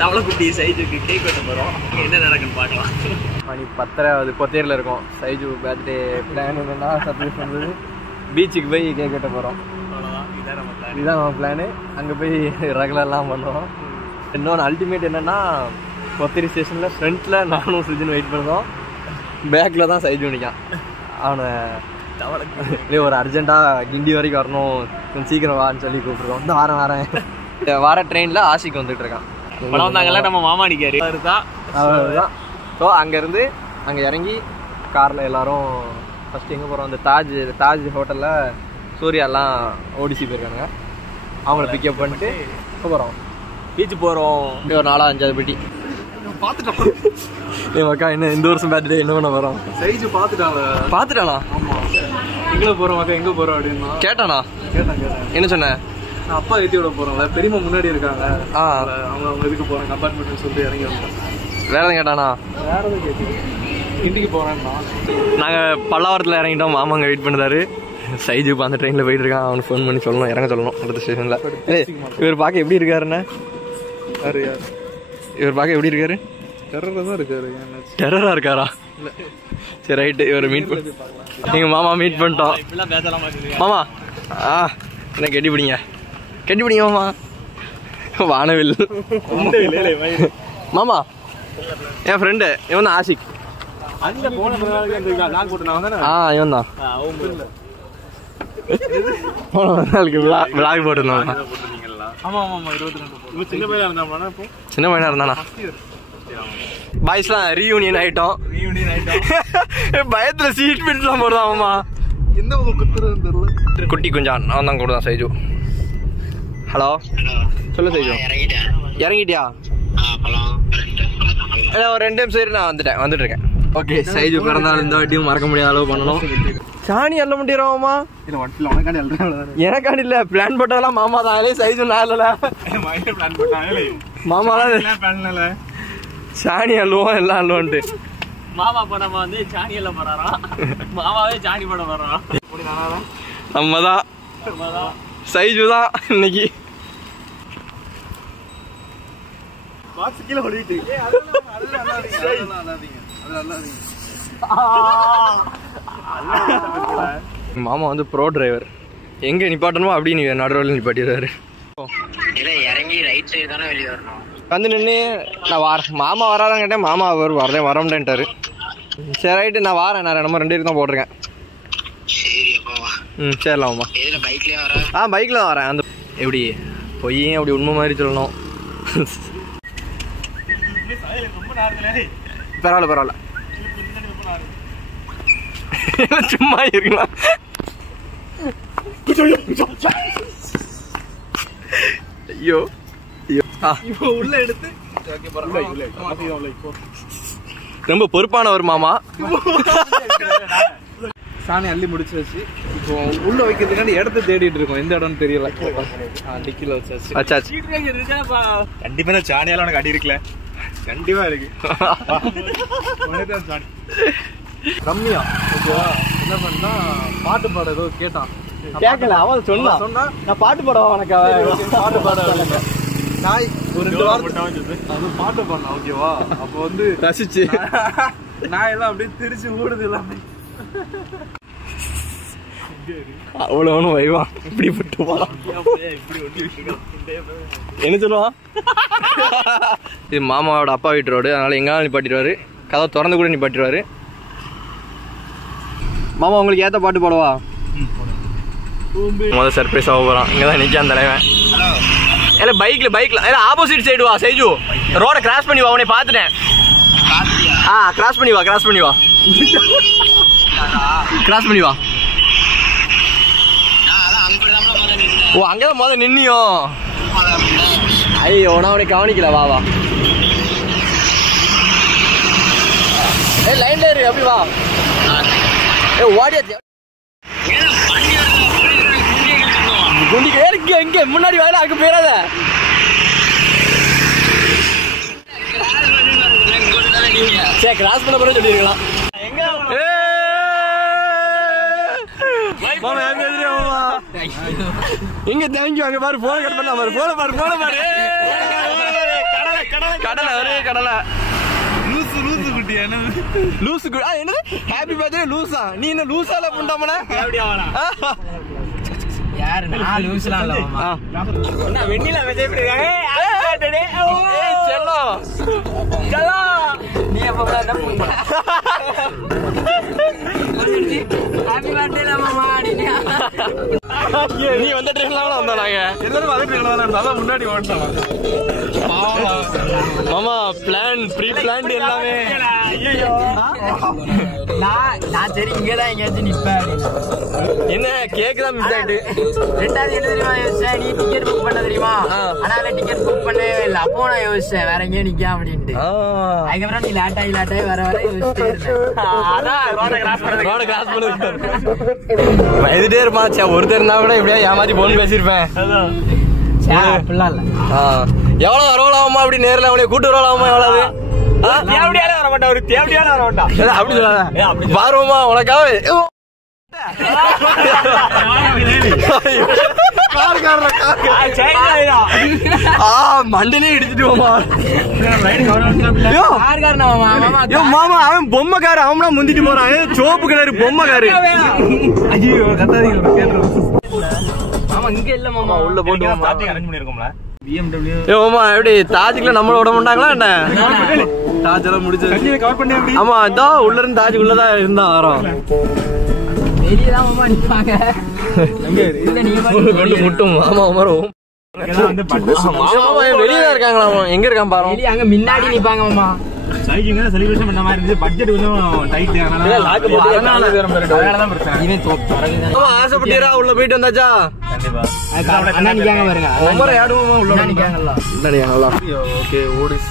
தவளைக்குட்டி சைஜுக்கு cake வெட்ட போகிறோம். என்ன நடக்குன்னு பார்க்கலாம். மணி 10:30 பொத்தேரில் இருக்கும். சைஜு பர்த்டே பிளான் என்னன்னா சர்ப்ரைஸ் பண்ணுறது, பீச்சுக்கு போய் கேக் வெட்ட போகிறோம். அவ்வளோதான், இதுதான் நம்ம பிளானு. அங்கே போய் ரெகுலர்லாம் பண்ணுறோம். இன்னொன்று அல்டிமேட் என்னென்னா பொத்தேரி ஸ்டேஷனில் ஃப்ரண்ட்டில் நானும் சுஜின்னு வெயிட் பண்ணுறோம். பேக்கில் தான் சைஜு நிற்கான். அவனை இல்லையே ஒரு அர்ஜென்ட்டாக கிண்டி வரைக்கும் வரணும், கொஞ்சம் சீக்கிரம் வான்னு சொல்லி கூப்பிட்ருக்கோம். இந்த வார ட்ரெயினில் ஆஷிக்கு வந்துட்டு இருக்கான். படம் வந்தாங்கல்ல நம்ம மாமா நிற்காரு அதுதான். ஸோ அங்கேருந்து அங்கே இறங்கி காரில் எல்லோரும் ஃபஸ்ட்டு எங்கே போகிறோம், அந்த தாஜ் ஹோட்டலில் சூர்யாலாம் ஓடிசி போயிருக்காங்க. அவங்கள பிக்கப் பண்ணிட்டு போகிறோம், பீச்சு போகிறோம். ஒரு 4-5 பெட்டி பார்த்துட்டோம். அக்கா என்ன இந்த வருஷம் பர்த்டே என்ன பண்ண போகிறோம்? சைஜு பார்த்துட்டானா? ஆமாம். எங்கே போகிறோம் அக்கா, எங்கே போகிறோம் அப்படின்னா கேட்டானா? கேட்டேன். என்ன சொன்னேன்? நான் அப்பா ஏற்றி விட போகிறோம்ல, பெரியம்மா முன்னாடி இருக்காங்க. அவங்க இதுக்கு போகிறேன் கம்பார்ட்மெண்ட்னு சொல்லிட்டு இறங்கி வந்தேன். வேற எதுவும் கேட்டானா? வேற எதுவும் கேட்டு இண்டிக்கு போகிறேன்னா நாங்கள் பல்லாவரத்தில் இறங்கிட்டோம். மாமாங்க வெயிட் பண்ணுறாரு. சைஜு இப்போ அந்த ட்ரெயினில் போயிட்டு இருக்கான். அவனுக்கு ஃபோன் பண்ணி சொல்லணும், இறங்க சொல்லணும் அடுத்த ஸ்டேஷனில். இவர் பார்க்க எப்படி இருக்காருண்ணே? இவர் பார்க்க எப்படி இருக்காரு? டெரராக தான் இருக்காரு. டெரராக இருக்காரா? சரி ரைட்டு, இவர் மீட் பண்ணி எங்கள் மாமா மீட் பண்ணிட்டோம். மாமா என்ன கெட்டி பிடிங்க மாமா. வானவில் மாமா என் ஃப்ரெண்டு இவன் தான் ஆஷிக். இவன் தான் நாளுக்கு விளாக் போட்டுருந்தான். சின்ன பையனா இருந்தானா? பாய்ஸ்லாம் ரீயூனியன் ஆயிட்டோம். பயத்துல சீட் பெல்ட்லாம் போடுதான். ஆமா, என்ன குத்துறதுன்னு தெரியல. குட்டி குஞ்சான் அவன் தான் கூட தான். சைஜு ஹலோ சொல்லு. சைஜு இறங்கிட்டியா? ஒரு 2 டைம் சரி, நான் வந்துட்டு இருக்கேன். ஓகே, சைஜு பிறந்தாலும் இந்த வாட்டியும் மறக்க முடியாத அளவு பண்ணணும். சாணி அள்ள முடியாமா? எனக்காண்டி இல்ல, பிளான் போட்டதெல்லாம் மாமா தான். சைஜு நான் இல்ல, மாமா தான் சாணி அள்ளுவோம் எல்லாம் அள்ளுவோன்ட்டு. மாமா இப்போ நம்ம வந்து சாணி எல்லாம் போறாராம். மாமாவே சாணி போட வர்றோம். நம்ம தான் சைஜு தான் இன்னைக்கு. மாமா வந்து ப்ரோ டிரைவர். எங்க நிப்பாட்டணுமோ அப்படி நீ நடுவில் நிப்பாட்டிடுறாரு. வந்து நின்று நான் மாமா வராதான் கேட்டேன். மாமா அவர் வரமாட்டேன்ட்டாரு. சரி ரைட்டு நான் வாரேன். நான் நம்ம 2 பேருக்கு தான் போட்டிருக்கேன். சரிலாமா. பைக்கில் தான் வரேன். அந்த எப்படி பொய்யும் அப்படி உண்மை மாதிரி சொல்லணும். பரவாயில்ல சும்மா இருக்கலாம். ஐயோ உள்ள எடுத்து ரொம்ப பொறுப்பானவர் மாமா. சாணி அள்ளி முடிச்சு வச்சு இப்போ உள்ள வைக்கிறதுக்காண்டி இடத்த தேடிட்டு இருக்கோம். எந்த இடம்னு தெரியல. டிக்கில வச்சாச்சு. கண்டிப்பா இந்த சாணியால உனக்கு அடி இருக்குல்ல? கண்டிப்பா இருக்கு. கம்மியா ஓகேவா? என்ன பண்ணா பாட்டு பாட ஏதோ கேட்டான். கேட்கல, அவன் சொன்னா நான் பாட்டு பாடவா உனக்கு? பாட்டு பாட நாய் ஒரு 2 வாரம் அது பாட்டு பாடலாம் ஓகேவா? அப்போ வந்து ரசிச்சு நாய் எல்லாம் அப்படியே திருச்சி ஓடுது எல்லாமே. அவ்வளோ ஒன்றும் வைவான் இப்படி விட்டு போகலாம். என்ன சொல்லுவான்? இது மாமாவோட அப்பா வீட்டு ரோடு, அதனால எங்கேனாலும் நிப்பாட்டிடுவாரு. கதை திறந்து கூட நிப்பாட்டிடுவாரு. மாமா உங்களுக்கு ஏற்ற பாட்டு பாடவா? முதல் சர்ப்ரைஸ் ஆக போகிறான். இங்கே தான் நிற்கான் தலைவன். இல்லை பைக்கில் இல்லை ஆப்போசிட் சைடு வா. சைஜு ரோடை கிராஸ் பண்ணி வா. உன்னை பார்த்துட்டேன். கிராஸ் பண்ணி வா. கிராஸ் பண்ணி வா. ஓ, அங்கதான் முதல்ல நின்னியோ? ஐயோ, நான் உனக்கு கவனிக்கல. வா லைன்ல இரு. அப்படி வா. ஓடியாச்சு. குண்டி இருக்கு. எங்க முன்னாடி வாயில அங்க போயிடாத. சரி, கிராஸ் பண்ண போற சொல்லிருக்கலாம். எங்க தேங்க்யூ. அங்க பாரு, போன கட் பண்ண பாரு. போன பாரு. கடலை ஒரே கடலை. லூசு குட்டியா லூசு என்னது ஹாப்பி பர்த்டே லூசா? நீ என்ன லூசால புண்டாமனா? யாரு நான் லூஸ்லாம் இல்ல மாமா. என்ன வெண்ணில மெசேஜ் பண்ணிருக்காங்க. ஏய் செல்லம் நீ எப்ப வந்த ஹாப்பி பர்த்டே மாமா நீ வந்த ட்ரெயின்ல வந்தோம் நாங்க எல்லாரும் அதே ட்ரெயின்ல தான் இருந்தா முன்னாடி ஓட்டலாம். மாமா பிளான் ப்ரீ பிளான்ட் எல்லாமே. ஐயோ நான் சரி இங்கதான் எங்கேயாச்சும் நிப்பேன். என்ன கேக் தான் மிஸ் ஆயிட்டு. ரெண்டாவது என்ன தெரியுமா யோசிச்சேன், நீ டிக்கெட் புக் பண்ண தெரியுமா? ஆனால டிக்கெட் புக் பண்ணவே இல்லை. அப்போ நான் யோசிச்சேன் வேற எங்கேயும் நிக்கலாம் அப்படின்ட்டு. அதுக்கப்புறம் நீ லேட்டாகி வர யோசிச்சுட்டே இருந்தேன். ரோட கிராஸ் பண்ணது எதுட்டே இருப்பான். ஒருத்தர் இருந்தா கூட எப்படியா ஏமாத்தி போன் பேசிருப்பேன். அப்படிலாம் இல்ல. எவ்வளவு வரவலாமா அப்படி நேரில் அவளைய கூட்டு வரலாமா? எவ்வளவு தேவடியால வர மாட்டா, ஒரு தேவடியால வர மாட்டா. அப்படி சொல்லாத பாருமா உனக்காக மண்டலே இடிச்சிட்டு மாமா. அவன் பொம்மைக்காரு, அவனா முந்திட்டு போறான். சோப்பு கலரு பொம்மைக்காரு. மாமா இங்க இல்ல மாமா, உள்ள போட்டு அரேஞ்ச் பண்ணிருக்கோம்ல. BMW ஏமா எப்படி தாஜுக்குள்ள நம்மள விட மாட்டாங்களா என்ன? தாஜ் எல்லாம் முடிஞ்சது கவர் பண்ணி அப்படி. ஆமா அதான் உள்ள இருந்து தாஜ் உள்ளதான் இருந்தா வரோம். வெளியதான் மாமா நிப்பாங்க. இல்ல நீங்க கொண்டு முட்டும் மாமா வரும். வெளியதான் இருக்காங்களா? எங்க இருக்கான் பாரு. வெளிய அங்க முன்னாடி நிப்பாங்க மாமா. சைக்கிங்க செலிப்ரேஷன் பண்ண மாதிரி இருந்துச்சு. பட்ஜெட் கொஞ்சம் டைட். அதனாலதான் பிரச்சனை. இவன் தோப்பு ஆசைப்பட்டீரா உள்ள போயிட்டு வந்தாச்சா? கண்டிப்பா அண்ணா நிக்காங்க பாருங்க. ரொம்ப ஆடுவோமா உள்ள நிக்காங்கல்ல. ஓகே ஓடிஸ்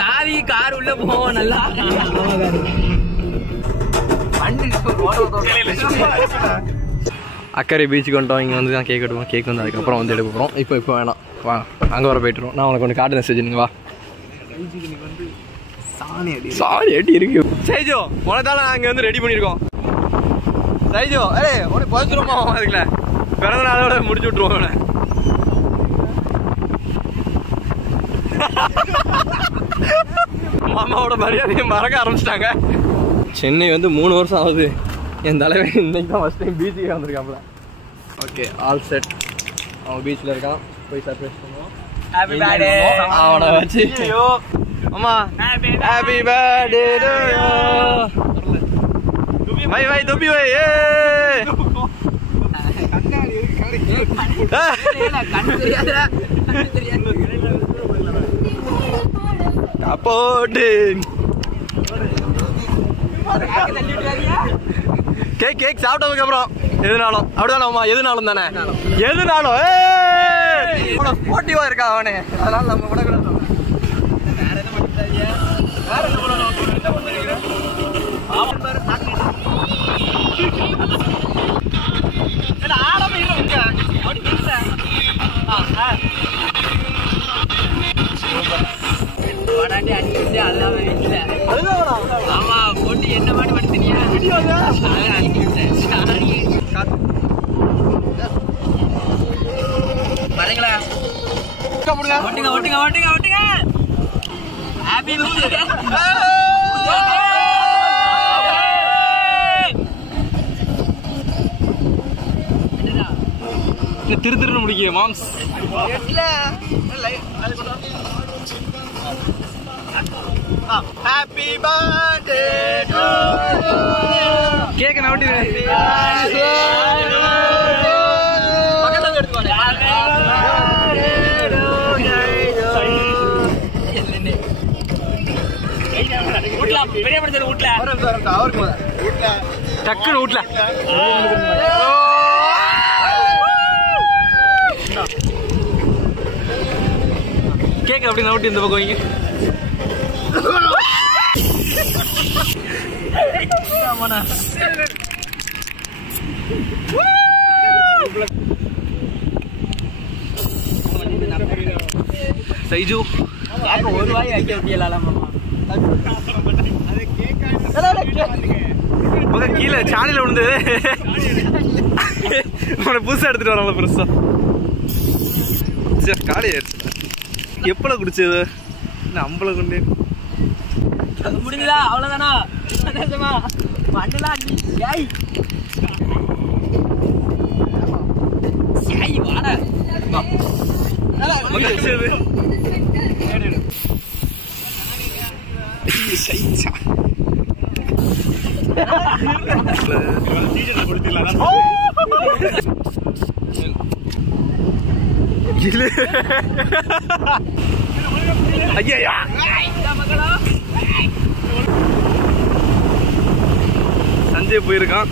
லாவி கார் உள்ள போவோம் நல்லா. அக்கறை பீச்சுக்கு வந்துட்டோம். இங்கே வந்து தான் கேக் எடுப்போம். கேக் வந்து அதுக்கப்புறம் வந்து எடுக்க போகிறோம். இப்போ வேணாம் வா, அங்கே வர போய்ட்டுருவோம். நான் உனக்கு ஒன்று காட்டு மெசேஜ் வா. சாரி அடி இருக்கு சைஜோ உனதால நாங்கள் வந்து ரெடி பண்ணியிருக்கோம். சைஜோ உனக்கு பழச்சுருமா அதுக்குல பிறந்த நாளோட முடிச்சு விட்ருவோம். அவனை மாமாவோட மரியாதையை மறக்க ஆரம்பிச்சிட்டாங்க. சென்னை வந்து 3 வருஷம் ஆகுது. என் தலைவன் இன்னைக்கு தான் ஃபர்ஸ்ட் டைம் பீச்சுக்கு வந்திருக்காப்புல. Okay all set. அவன் பீச்சில் இருக்கான், போய் சர்ப்ரைஸ் பண்ணுவோம். அவனை வச்சு அம்மா ஹாப்பி பர்த்டே டு யூ வை வை தொப்பி வை ஏ அப்போடு கேக் கேக் சாப்பிட்டதுக்கு அப்புறம் எதுனாலும் அப்படிதானே அம்மா? எதுனாலும் தானே, எதுனாலும் ஸ்போர்ட்டிவா இருக்கா அவனே. அதனால நம்ம கூட கூட ஆமா போட்டு என்ன பாட்டு படுத்தினியா? வரீங்களா? ஓட்டுங்க ஓட்டுங்க ஓட்டுங்க ஓட்டுங்க. Happy birthday. திரு திருன்னு முடிக்க moms. Happy birthday to cake naughty பக்கத்துல எடுத்துவாங்க. பெரிய படத்துல வீட்ல அவருக்கு டக்குனு வீட்ல கேக் அப்படி நவுட்டி இந்த பக்கம் வைங்க. சைஜு ஒரு வாய் வைக்க முடியலாம் மாமா. கீழே சாணியில விழுந்து புதுசா எடுத்துட்டு வராங்களா பெருசா காலி ஆயிடுச்சு. எப்பல குடிச்சது அம்பளை கொண்டு முடிஞ்சதா அவ்வளவுதானா மண்ணெல்லாம் வாட ஐயா சஞ்சய் போயிருக்கான்.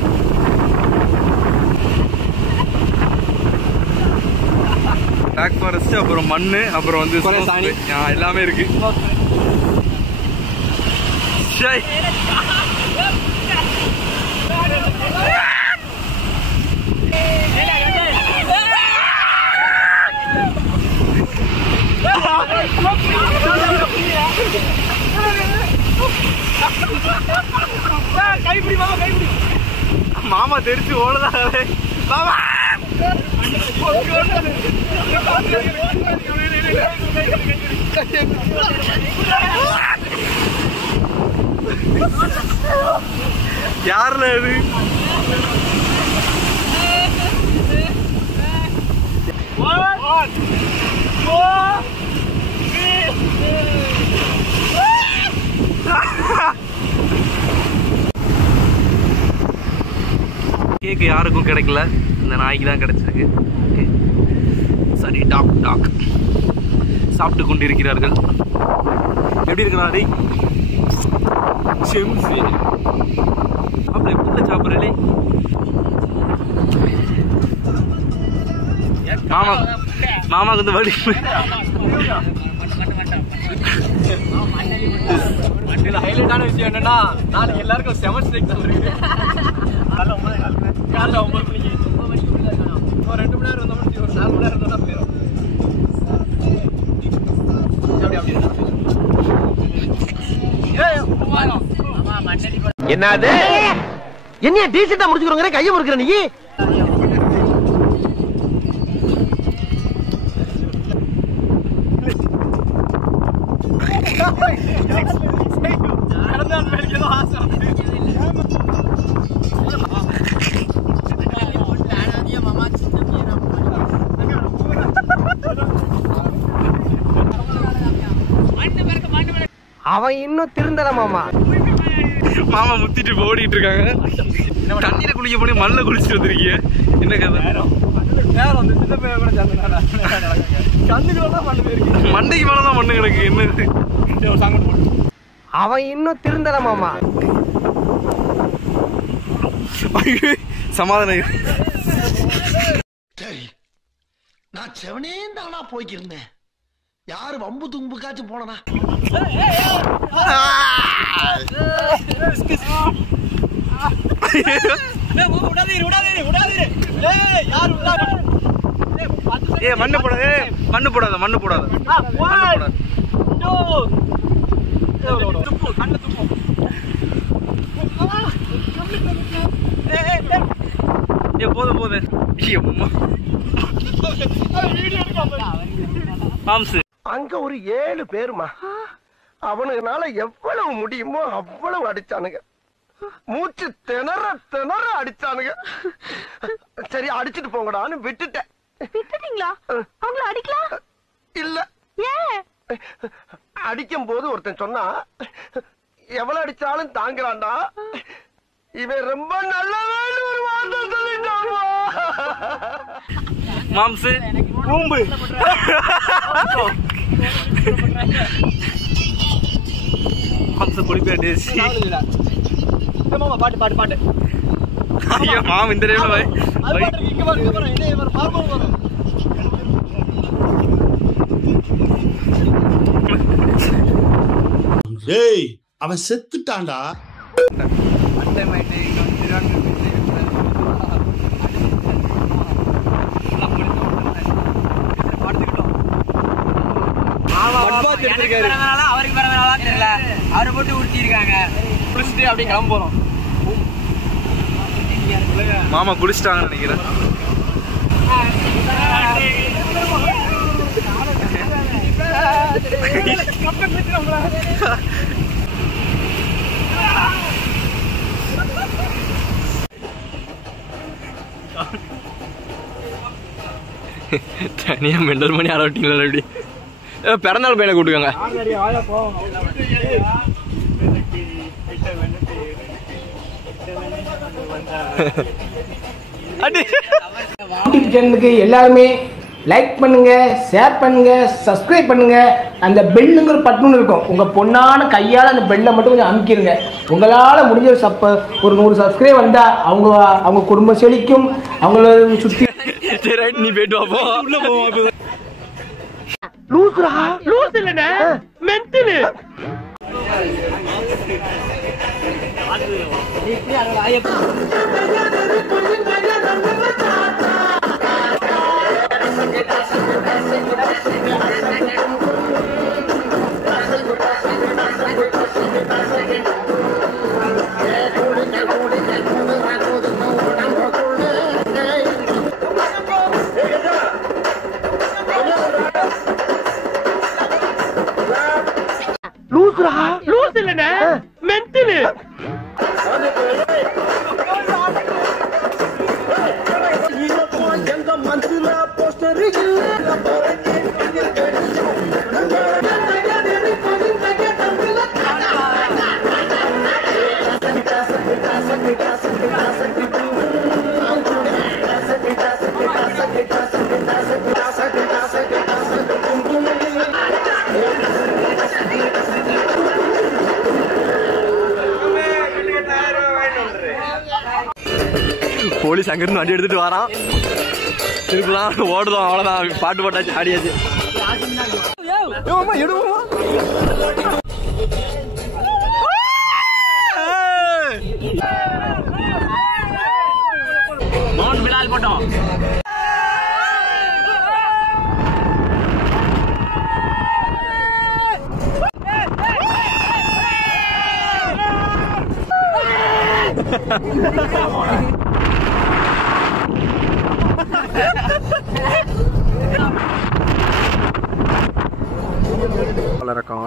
பிளாக் ஃபாரஸ்ட், அப்புறம் மண்ணு, அப்புறம் வந்து எல்லாமே இருக்கு. கைப்பிடி மாமா, கைப்பிடி மாமா தெரிச்சு ஓடுதாவே மாமா. யாருல அது? கேக்கு யாருக்கும் கிடைக்கல, இந்த நாய்க்கு தான் கிடைச்சிருக்கு. ஓகே சரி, டாக் டாக் சாப்பிட்டு கொண்டிருக்கிறார்கள். எப்படி இருக்கு நாடி? அப்படி எப்படி சாப்பிட்றே மாமா? மாமாக்கு வந்து வலி. ஹைலைட்டான விஷயம் என்னன்னா, நாளைக்கு எல்லாருக்கும் செமன் ஸ்டேக் தந்துருக்கு. காலைல 9 மணிக்கு 2 மணி நேரம் வந்தோம்னா ஒரு 4 மணி நேரம் இருந்தோம்னா போயிடும். என்னது என்ன டீசெண்டா முடிச்சுக்கிறோங்க, கையை முறுக்கிற நீ? அவன் இன்னும் திருந்தல மாமா. மாமா முத்திட்டு ஓடிட்டு இருக்காங்க. தண்ணியில குளிக்க போனே மண்ணில் குளிச்சுட்டு வந்துருக்கீங்க, என்ன கதை? மண்டைக்கு மேலதான் மண்ணு கிடக்கு, என்னது? அவன் இன்னும் திருந்தல மாமா. சமாதானம். சரி, நான் செவனே தானா போய்க்கிருந்தேன். யாரு வம்பு தும்புக்காச்சும் போனா? மண்ணு போடாத, மண்ணு போடாத, மண்ணு போடாத. போதும் போதும். அங்க ஒரு 7 பேருமா, அவனுக்குனால எவ்வளவு முடியுமோ அவ்வளவு அடிச்சானுங்க. மூச்சு திணற திணற அடிச்சானுங்க. சரி அடிச்சுட்டு போங்கடான்னு விட்டுட்டேன். விட்டுட்டீங்களா? அவங்கள அடிக்கலாம் இல்ல. ஏன்? அடிக்கும் போது ஒருத்தன் சொன்னா, எவ்வளவு அடிச்சாலும் தாங்குறான்டா, இவன் ரொம்ப நல்லவன் ஒரு வார்த்தை சொல்லிட்டாமா. மாம்சு பூம்பு மாம்சு குடிப்பேன். பாட்டு பாட்டு பாட்டு. ஐயா மாம் இந்த ரேல வை. டேய், அவன் செத்துட்டான்டா. அவருக்கு பரவாயில்ல தெரியல, அவரை போட்டு ஊட்டி இருக்காங்க. குளிச்சுட்டு அப்படியே கிளம்ப போறோம். மாமா குளிச்சிட்டாங்கன்னு நினைக்கிறேன். தனியா மெண்டல் பண்ணி ஆட விட்டீங்களா? எப்படி பிறந்தாள் பையனை கூப்பிட்டுக்கோங்க. சேனலுக்கு எல்லாருமே லைக் பண்ணுங்க, ஷேர் பண்ணுங்க, சப்ஸ்கிரைப் பண்ணுங்க. அந்த பெல்லுங்கிற பட்டன் இருக்கும், உங்க பொண்ணான கையால் அந்த பெல்லை மட்டும் கொஞ்சம் அமுக்கிடுங்க. உங்களால் முடிஞ்ச ஒரு 100 சப்ஸ்கிரைப் வந்தா அவங்க குடும்பம் செழிக்கும். அவங்கள சுற்றி நீ போயிட்டு வாப்போ. உள்ள போவோம். லூசுரா லூஸ் இல்லைண்ணே, மென்டலு. லூசுரா லூஸ் இல்லைண்ணே, மென்டலு. போலீஸ் அங்கிருந்து வண்டி எடுத்துட்டு வரான். திருப்பலாம் ஓடுதோம். அவ்வளவுதான், பாட்டு போட்டாச்சு, ஆடியாச்சு. போட்டோம்.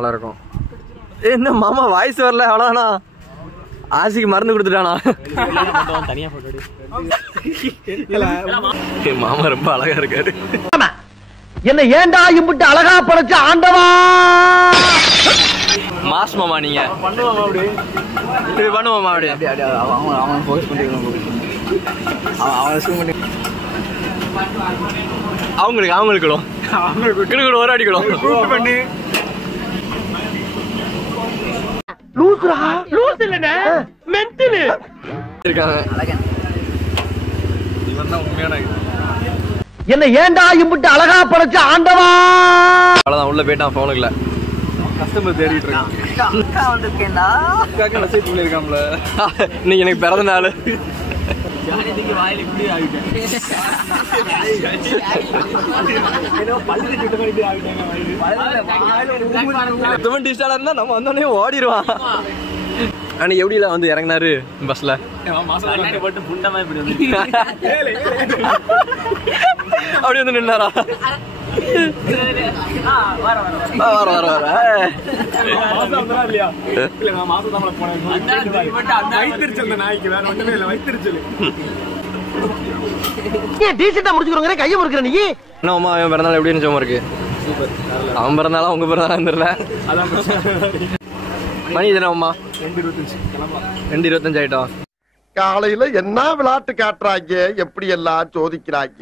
வளர்க்கும். என்ன மாமா வாய்ஸ் வரல? அவ்வளோதானா? ஆசிக்கு மருந்து கொடுத்துட்டானா? மாமா ரொம்ப அழகா இருக்காரு. என்ன ஏண்டா இம்புட்டு அழகா படைச்ச ஆண்டவா? மாஸ் மாமா நீங்க இப்படி பண்ணுவோமா? அப்படி அவங்களுக்கு ஒரு அடிக்கணும். லூசுரா லூஸ் இல்லைண்ணே, மென்டலு. இருக்காங்க. இவன் தான் உண்மையான. என்ன ஏண்டா இம்புட்டு அழகா படைச்ச ஆண்டவா? அவ்வளவுதான், உள்ள போயிட்டான். போனுக்குள்ள கஸ்டமர் தேடிட்டு இருக்கான். மெசேஜ் பண்ணிருக்காம்ல, இன்னைக்கு எனக்கு பிறந்த நாள். நம்ம வந்தோடனே ஓடிடுவான். அன்னைக்கு எப்படில வந்து இறங்கினாரு பஸ்ல? அப்படி வந்து நின்னாரா? கையை முறுக்கிற நீ என்ன அவன் பிறந்தாலும் எப்படி இருந்துச்சு இருக்கு? அவன் பிறந்தாலும் அவங்க பிறந்தாலும் தெரியல. மணி தானே அம்மா 2:25 ஆயிட்டோம். காலையில என்ன விளையாட்டு காட்டுறாங்க, எப்படி எல்லாம் சோதிக்கிறாங்க.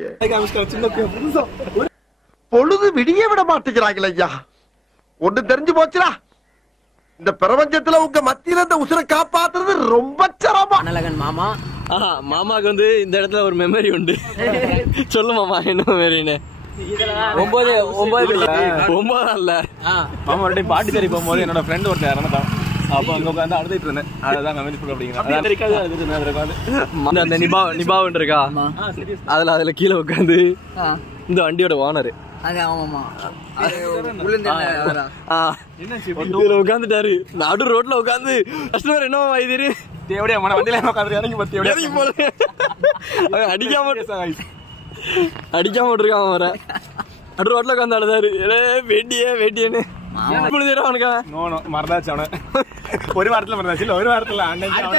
பொழுது விடிய விட மாட்டேங்கிறாங்களே ஐயா. ஒண்ணு தெரிஞ்சு போச்சுடா, இந்த பிரபஞ்சத்துல உங்க மத்தியில இந்த உசுரை காப்பாத்துறது ரொம்ப சிரமம். அனலகன் மாமா. மாமாக்கு வந்து இந்த இடத்துல ஒரு மெமரி உண்டு. சொல்லு மாமா, என்ன மெமரின்னு? 9 இல்ல மாமா ஒரு டைம் பாட்டு சரி போகும்போது என்னோட ஃப்ரெண்ட் ஒருத்தர் இறந்துட்டான். அப்ப அங்க உட்காந்து அழுதுட்டு இருந்தேன். அதுதான் மெமரி ஃபுல் அப்படிங்கிறேன். அந்த நிபாவன் இருக்கா, அதுல கீழே உட்காந்து இந்த வண்டியோட ஓனர் உட்காந்துட்டாரு. நடு ரோட்ல உட்காந்து கஸ்டமர் என்ன வைத்திரு தேவடியா மன வண்டியில உட்காந்து இறங்கி பத்தி இறங்கி போல அடிக்காம விட்டுருக்கான் அவரை. அடு ரோட்ல உட்காந்து அழுதாரு வேட்டியேன்னு மறந்தாச்சு அவனை ஒரு வாரத்துல மறந்தாச்சு இல்ல ஒரு வாரத்துல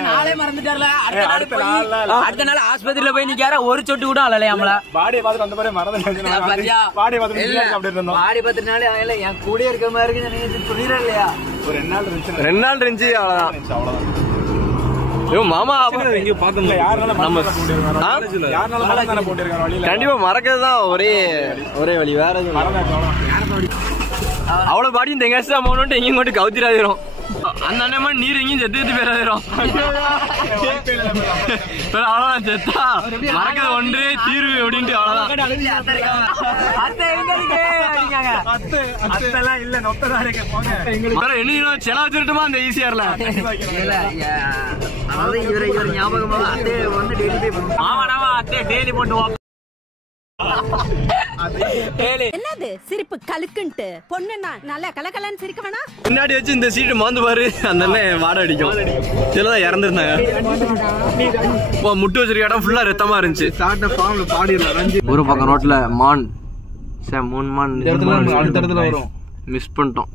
நாளே மறந்துட்டார்ல அடுத்த நாள் ஆஸ்பத்திரியில போய் நிக்கார ஒரு சொட்டு கூட அழலையாமல பாடியை பார்த்துட்டு அந்த மாதிரி மறந்து பாடியை பார்த்துட்டு பாடி பார்த்துனாலே என் கூட இருக்கிற மாதிரி இருக்கு சொல்லிடுறேன் இல்லையா ஒரு 2 நாள் இருந்துச்சு அவ்வளவுதான் மாமா கண்டிப்பா மறக்கிறதுதான் ஒரே வழி வேற அவ்வளவு பாடி இந்த எங்க போனோம் எங்கேயும் மட்டும் கவுத்திராதிரும் அந்த அண்ணன் நீர் எங்கேயும் செத்து போயிடாதிரும் அவ்வளவுதான் செத்தா மறக்கிறது ஒன்றே தீர்வு அப்படின்ட்டு அவ்வளவுதான் என்ன செலவு வச்சுட்டுமா அந்த ஈஸியார்ல இவர் ஞாபகமா அத்தே வந்து டெய்லி அத்தே டெய்லி போட்டு என்னது சிரிப்பு கலுக்குன்ட்டு பொண்ணுன்னா நல்லா கலகலன்னு சிரிக்க வேணா முன்னாடி வச்சு இந்த சீட்டு மாந்து பாரு அந்த வாடை அடிக்கும் இதெல்லாம் இறந்துருந்தாங்க முட்டு வச்சிருக்க இடம் ஃபுல்லா ரத்தமா இருந்துச்சு ஒரு பக்கம் ரோட்ல மான் 3 மான் வரும் மிஸ் பண்ணிட்டோம்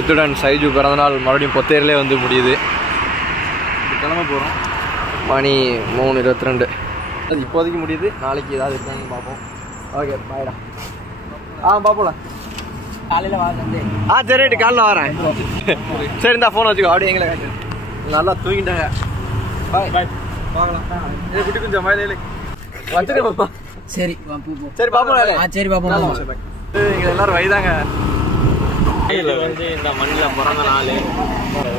இத்துடன் சைஜு பிறந்தநாள் மறுபடியும் பொத்தேரிலே வந்து முடியுது கிளம்ப போறோம் மணி 3:22 அது இப்போதைக்கு முடியுது நாளைக்கு ஏதாவது இருக்கான்னு பார்ப்போம் ஓகே பாய்டா பார்ப்போம் காலையில வா சரி ரைட்டு காலைல வரேன் சரி இந்த ஃபோன் வச்சுக்கோ அப்படியே எங்களை நல்லா தூங்கிட்டாங்க பாய் வாங்கலாம் குட்டி கொஞ்சம் மயிலே வச்சுக்கோ சரி சரி பார்ப்போம் சரி பார்ப்போம் இங்க எல்லாரும் வயதாங்க வந்து இந்த மண்ணில் பிறந்த நாள்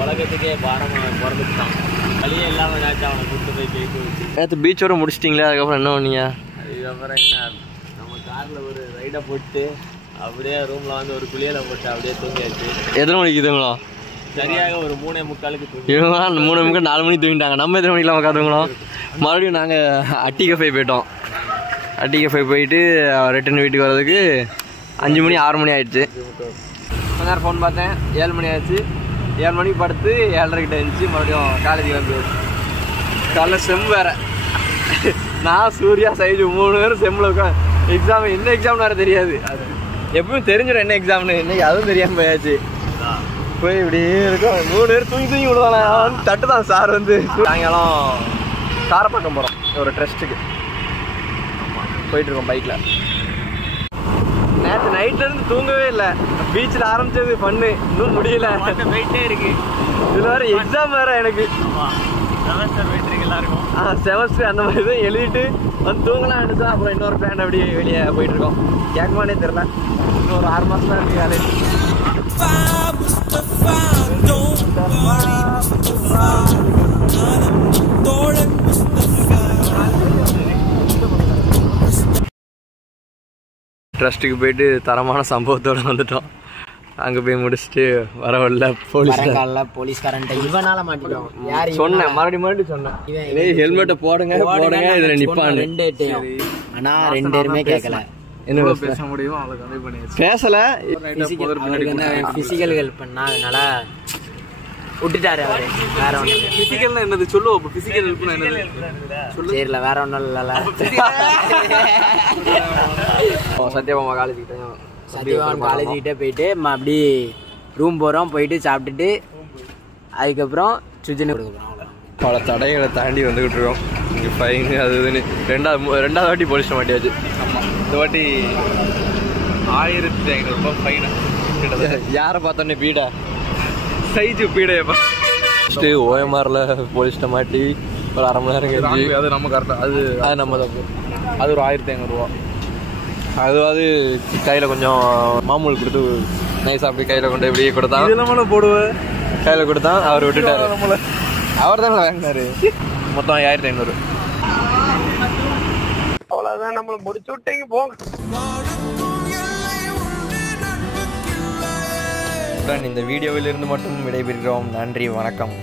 உலகத்துக்கே பாரமா பிறந்துட்டான் வழியே இல்லாம அவனை கூட்டு போய் கேட்டு வச்சு நேற்று பீச்சோட முடிச்சிட்டிங்களே அதுக்கப்புறம் என்ன பண்ணீங்க அதுக்கப்புறம் என்ன நம்ம கார்ல ஒரு ரைடை போட்டு அப்படியே ரூம்ல வந்து ஒரு குளியலை போட்டு அப்படியே தூங்கியாச்சு எத்தனை மணிக்கு இதுங்களா சரியாக ஒரு 3:45 தூங்கி இவங்க 3:45 4 மணிக்கு தூங்கிட்டாங்க நம்ம எத்தனை மணிக்கெல்லாம் உட்காந்துங்களோம் மறுபடியும் நாங்கள் அட்டி கஃபே போயிட்டோம் அட்டி கஃபே போயிட்டு ரிட்டர்ன் வீட்டுக்கு வர்றதுக்கு 5 மணி 6 மணி ஆயிடுச்சு கொஞ்ச நேரம் ஃபோன் பார்த்தேன் 7 மணி ஆச்சு 7 மணிக்கு படுத்து 7:30 கிட்ட இருந்துச்சு மறுபடியும் காலேஜுக்கு வந்து காலைல செம் வேற நான் சூர்யா சைஜு 3 பேரும் செம்மில் உட்காந்து எக்ஸாம் என்ன எக்ஸாம் வேறு தெரியாது அது எப்பவும் தெரிஞ்சிடும் என்ன எக்ஸாம்னு இன்னைக்கு அதுவும் தெரியாமல் போயாச்சு போய் இப்படியே இருக்கும் 3 பேர் தூங்கி விடுவாங்க தட்டு தான் சார் வந்து சாயங்காலம் காரப்பாக்கம் போகிறோம் ஒரு ட்ரெஸ்ட்டுக்கு போயிட்டுருக்கோம் பைக்கில் நேற்று நைட்லேருந்து தூங்கவே இல்லை பீச்சில் ஆரம்பிச்சது பண்ணு இன்னும் முடியல போயிட்டே இருக்கு இதில் வேறு எக்ஸாம் வேறு எனக்கு செமஸ்டர் போயிட்டு இருக்கு எல்லாருக்கும் செமஸ்டர் அந்த மாதிரி தான் எழுதிட்டு வந்து தூங்கலாம் எடுத்தோம் அப்புறம் இன்னொரு பிளான் அப்படியே வெளியே போயிட்டு இருக்கோம் கேட்குமானே தெரில இன்னும் ஒரு 6 மாதம் தான் இருக்கு ட்ரஸ்ட்டுக்கு போயிட்டு தரமான சம்பவத்தோடு வந்துட்டோம் அங்கே போய் முடிச்சுட்டு வரவில்ல போலீஸ்காரன் இவனால மாட்டிட்டோம் சொன்னேன் மறுபடியும் சொன்னேன் ஹெல்மெட்டை போடுங்க இதில் நிற்பான் 2 எட்டையும் ஆனா 2 பேருமே கேட்கல என்ன பேச முடியும் பேசல பிசிக்கல் ஹெல்ப் பண்ணா அதனால விட்டுட்டாரு அவரு வேற ஒண்ணு பிசிக்கல்னா என்னது சொல்லுவோம் பிசிக்கல் ஹெல்ப்னா என்னது சரில வேற ஒன்றும் இல்லைல்ல சத்யபாமா காலேஜ் கிட்ட சத்யபாமா காலேஜ் கிட்டே போயிட்டு அப்படி ரூம் போகிறோம் போயிட்டு சாப்பிட்டுட்டு அதுக்கப்புறம் சுஜினு கொடுக்க போகிறோம் பல தடைகளை தாண்டி வந்துக்கிட்டு இருக்கோம் இங்கே ஃபைன் அது இதுன்னு ரெண்டாவது வாட்டி போலீஸ் மாட்டியாச்சு ஆமாம் இந்த வாட்டி 1500 ரூபாய் ஃபைனு யாரை பார்த்தோன்னே பீடா சைஜு பீடையப்பா ஓஎம்ஆரில் போலீஸ்ட்ட மாட்டி ஒரு 1/2 மணி நேரம் கழிச்சு அது நம்ம கரெக்டாக அது நம்ம தப்பு அது ஒரு 1500 ரூபா அதுவாது கையில் கொஞ்சம் மாமூல் கொடுத்து நைஸாக அப்படி கையில் கொண்டு இப்படியே கொடுத்தான் இதெல்லாம் போடுவேன் கையில் கொடுத்தான் அவர் விட்டுட்டாரு அவர் தானே வாங்கினாரு மொத்தம் 1500 அவ்வளவுதான் நம்மள முடிச்சு விட்டீங்க போங்க இந்த வீடியோவில் இருந்து மட்டும் விடைபெறுகிறோம் நன்றி வணக்கம்